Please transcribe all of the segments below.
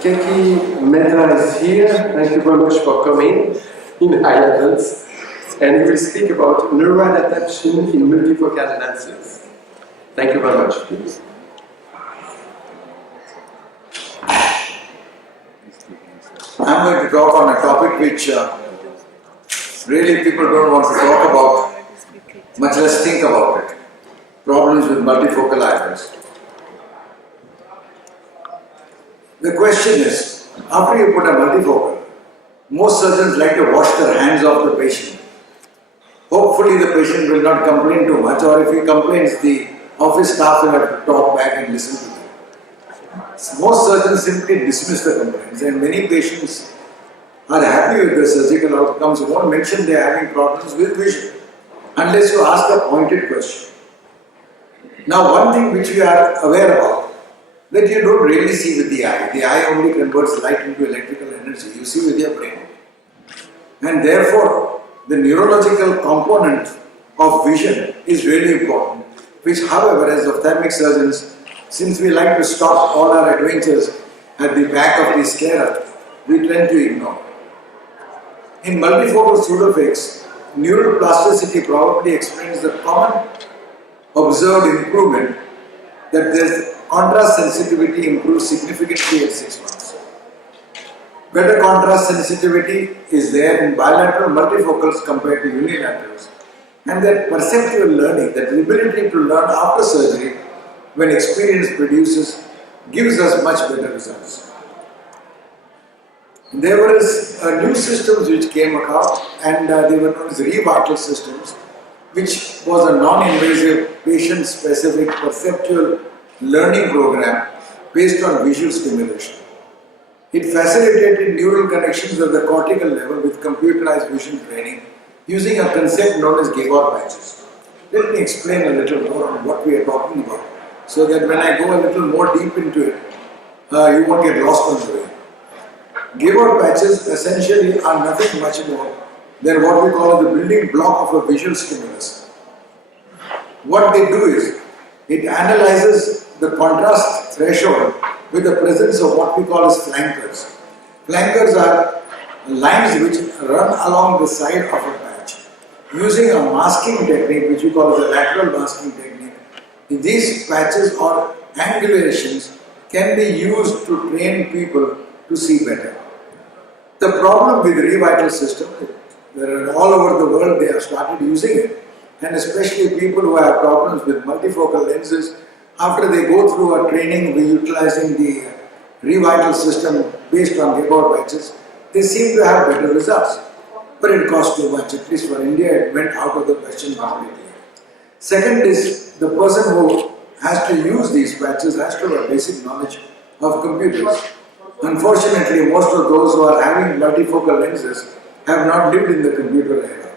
Keiki Mehta is here. Thank you very much for coming in high advance. And he will speak about neural adaptation in multifocal lenses. Thank you very much, please. I'm going to talk on a topic which really people don't want to talk about, much less think about it. Problems with multifocal items. The question is, after you put a multifocal, most surgeons like to wash their hands off the patient. Hopefully the patient will not complain too much, or if he complains, the office staff will have to talk back and listen to him. Most surgeons simply dismiss the complaints, and many patients are happy with the surgical outcomes, won't mention they are having problems with vision unless you ask a pointed question. Now, one thing which we are aware about, that you don't really see with the eye. The eye only converts light into electrical energy. You see with your brain. And therefore, the neurological component of vision is really important, which, however, as ophthalmic surgeons, since we like to stop all our adventures at the back of the scarer, we tend to ignore. In multifocal pseudophakics, neural plasticity probably explains the common observed improvement that there's contrast sensitivity improves significantly at 6 months. Better contrast sensitivity is there in bilateral multifocals compared to unilaterals, and that perceptual learning, that ability to learn after surgery when experience produces, gives us much better results. There were new systems which came about, and they were known as revital systems, which was a non-invasive, patient-specific perceptual learning program based on visual stimulation. It facilitated neural connections at the cortical level with computerized vision training using a concept known as Gabor patches. Let me explain a little more on what we are talking about, so that when I go a little more deep into it, you won't get lost on the way. Gabor patches essentially are nothing much more than what we call the building block of a visual stimulus. What they do is, it analyzes the contrast threshold with the presence of what we call as flankers. Flankers are lines which run along the side of a patch. Using a masking technique, which we call the lateral masking technique, these patches or angulations can be used to train people to see better. The problem with the revital system, all over the world they have started using it, and especially people who have problems with multifocal lenses, after they go through a training utilizing the revital system based on Gabor patches, they seem to have better results. But it costs too much, at least for India it went out of the question completely. Second is, the person who has to use these patches has to have a basic knowledge of computers. Unfortunately, most of those who are having multifocal lenses have not lived in the computer era.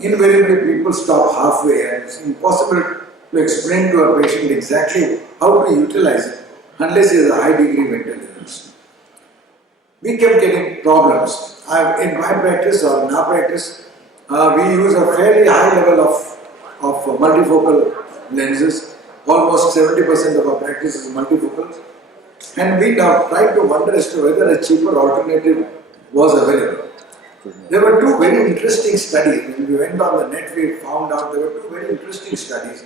Invariably, people stop halfway, and it's impossible to explain to a patient exactly how to utilize it unless he has a high degree of intelligence. We kept getting problems. In my practice or in our practice, we use a fairly high level of multifocal lenses. Almost 70% of our practice is multifocals. And we now tried to wonder as to whether a cheaper alternative was available. There were two very interesting studies. When we went on the net, we found out there were two very interesting studies.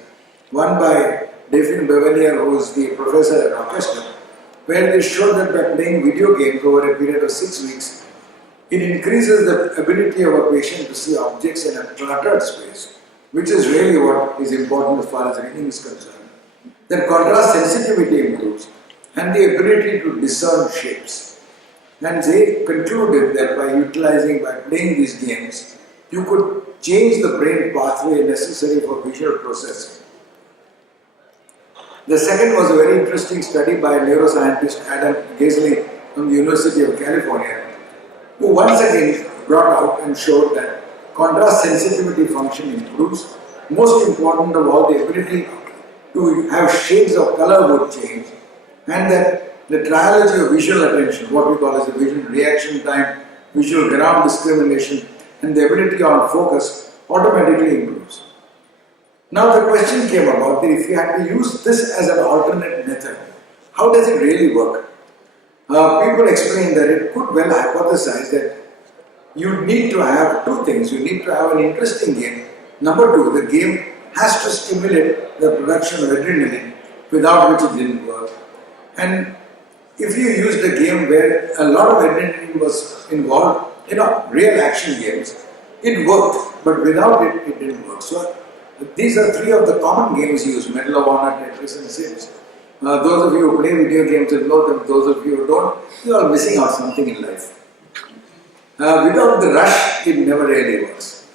One by Presbymania, who is the professor at Rochester, where they showed that by playing video games over a period of 6 weeks, it increases the ability of a patient to see objects in a cluttered space, which is really what is important as far as reading is concerned. Then contrast sensitivity improves and the ability to discern shapes. And they concluded that by playing these games, you could change the brain pathway necessary for visual processing. The second was a very interesting study by neuroscientist Adam Gaisley from the University of California, who once again brought out and showed that contrast sensitivity function improves. Most important of all, the ability to have shades of color would change, and that the triology of visual attention, what we call as the vision reaction time, visual ground discrimination, and the ability on focus automatically improves. Now the question came about that if you had to use this as an alternate method, how does it really work? People explain that it could well hypothesize that you need to have two things. You need to have an interesting game. Number two, the game has to stimulate the production of adrenaline, without which it didn't work. And if you used a game where a lot of adrenaline was involved, real action games, it worked, but without it, it didn't work. So these are three of the common games used: Medal of Honor, Tetris, and Sims. Those of you who play video games will know them. Those of you who don't, you are missing out something in life. Without the rush, it never really works.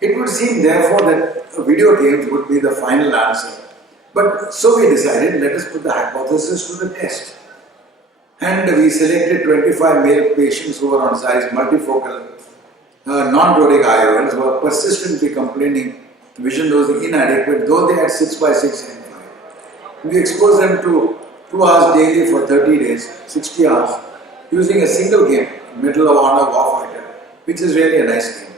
It would seem, therefore, that video games would be the final answer. But so we decided, let us put the hypothesis to the test. And we selected 25 male patients who were on size multifocal, non-rhodic IOLs, who were persistently complaining vision was inadequate, though they had 6x6 and 5. We exposed them to 2 hours daily for 30 days, 60 hours, using a single game, Medal of Honor Warfighter, which is really a nice game.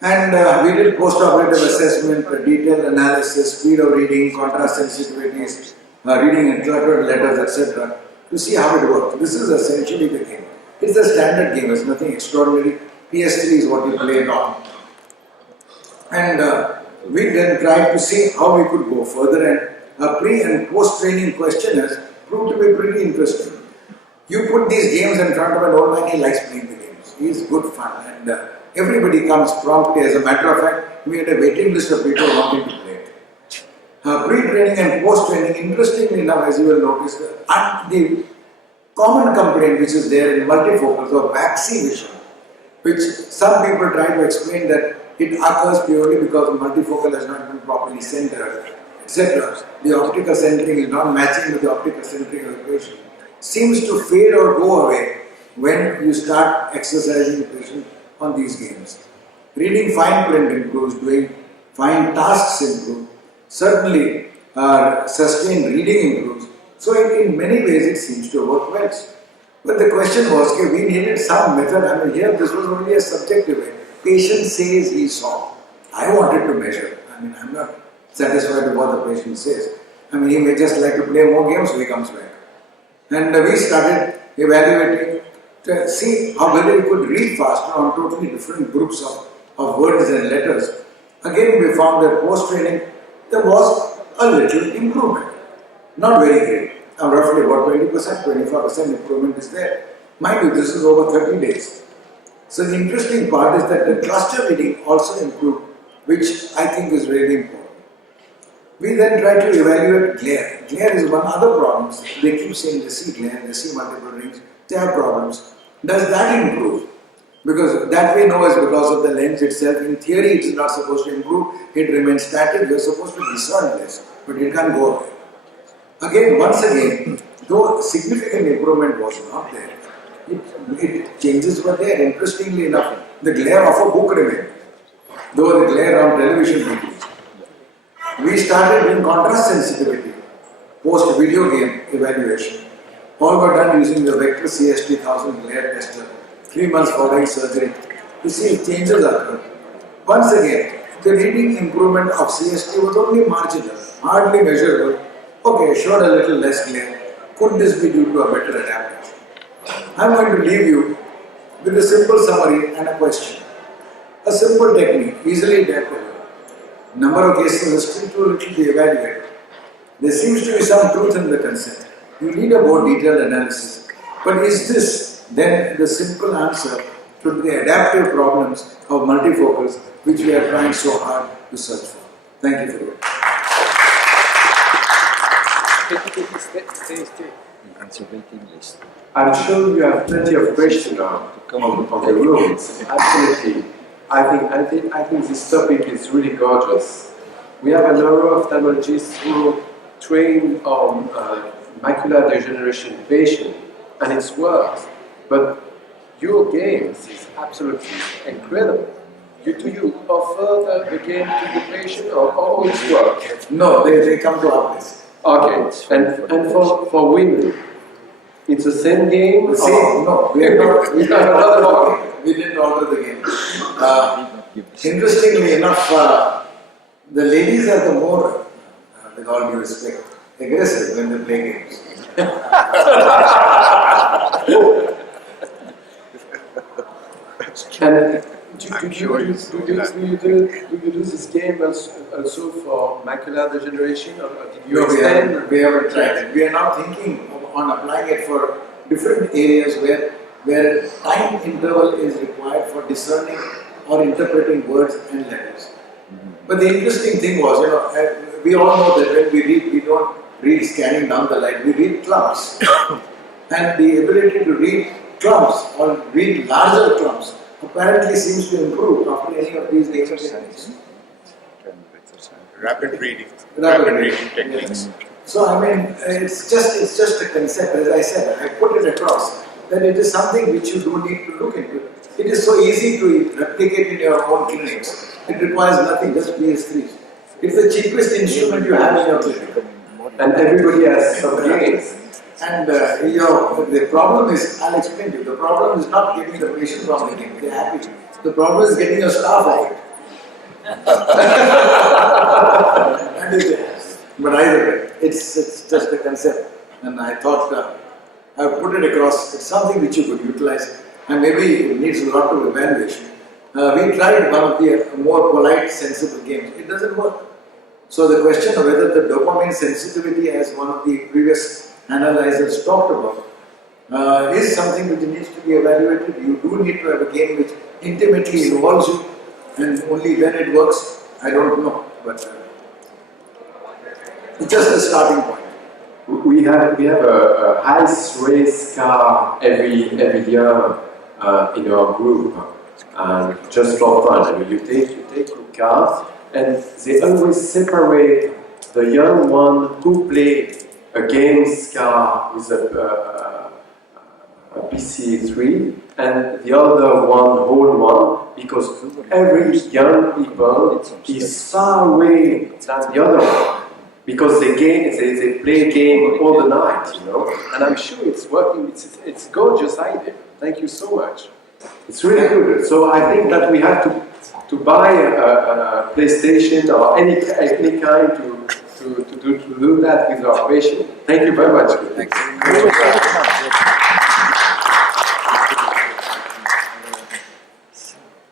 And we did post-operative assessment, detailed analysis, speed of reading, contrast sensitivities, reading in cluttered letters, etc., to see how it worked. This is essentially the game. It's a standard game, it's nothing extraordinary. PS3 is what we played on. And we then tried to see how we could go further, and pre- and post-training questionnaires proved to be pretty interesting. You put these games in front of an old man, he likes playing the games. He is good fun, and everybody comes promptly. As a matter of fact, we had a waiting list of people wanting to play it. Pre-training and post-training, interestingly enough, as you will notice, the common complaint which is there in multifocals or waxy vision, which some people try to explain that it occurs purely because the multifocal has not been properly centered, etc. The optical centering is not matching with the optical centering of the patient. Seems to fade or go away when you start exercising the patient on these games. Reading fine print improves, doing fine tasks improve, certainly sustained reading improves. So in many ways it seems to work well. But the question was, okay, we needed some method. I mean, here this was only a subjective way. Patient says he saw. I wanted to measure. I mean, I'm not satisfied with what the patient says. I mean, he may just like to play more games, so he comes back. And we started evaluating to see how whether we could read faster on totally different groups of words and letters. Again, we found that post-training, there was a little improvement. Not very great. Roughly about 20%, 25% improvement is there. Mind you, this is over 30 days. So the interesting part is that the cluster reading also improved, which I think is really important. We then try to evaluate glare. Glare is one other problem. They keep saying they see glare, they see multiple rings, they have problems. Does that improve? Because that we know is because of the lens itself. In theory, it is not supposed to improve. It remains static. You are supposed to discern this, but it can't go away. Again, once again, though significant improvement was not there, it changes were there. Interestingly enough, the glare of a book remained, though the glare on television decreased. We started doing contrast sensitivity, post-video game evaluation. All were done using the Vector CST 1000 glare tester, 3 months following surgery, to see if changes occur. Once again, the reading improvement of CST was only marginal, hardly measurable. Okay, showed a little less glare. Could this be due to a better adaptation? I'm going to leave you with a simple summary and a question. A simple technique, easily adaptable. Number of cases is still too little to evaluate. There seems to be some truth in the concept. You need a more detailed analysis. But is this then the simple answer to the adaptive problems of multifocals which we are trying so hard to search for? Thank you for your I'm sure you have plenty of questions on the rules. Absolutely. I think this topic is really gorgeous. We have a number of ophthalmologists who train on macular degeneration patient, and it's works. But your games is absolutely incredible. Do you offer the game to the patient or how it works? No, they come to our place. Okay, and for women, it's the same game? The same? No, we didn't order the game. Interestingly enough, the ladies are the more, with all due respect, aggressive when they play games. And do you do this game also for macular degeneration, or did you extend? We haven't tried it. We are now thinking on applying it for different areas where time interval is required for discerning or interpreting words and letters. But the interesting thing was, we all know that when we read, we don't read scanning down the line, we read clumps. And the ability to read clumps or read larger clumps apparently seems to improve after any of these data techniques. Rapid reading techniques. So I mean, it's just a concept. As I said, I put it across that it is something which you do need to look into. It is so easy to replicate in your own clinics. It requires nothing, just PS3s. It's the cheapest instrument you have in your clinic. And everybody has some gains. And the problem is, I'll explain to you, the problem is not getting the patient from the game, they're happy. The problem is getting your staff off it. But either way, it's just a concept. And I thought I would put it across. It's something which you could utilize. And maybe it needs a lot of evaluation. We tried one of the more polite, sensible games. It doesn't work. So the question of whether the dopamine sensitivity, as one of the previous analyzers talked about, is something which needs to be evaluated. You do need to have a game which intimately involves you, and only then it works. I don't know, but it's just a starting point. We have a ice race car every year in our group, just for fun. I mean, you take two cars, and they always separate the young one who play a games car with a PC3, and the other one, whole one, because every young people is far away than the other one, because they play game all the night, and I'm sure it's working. It's gorgeous idea. Thank you so much. It's really good. So I think that we have to buy a PlayStation or any kind to do that with our patient. Thank you very much. Thank you.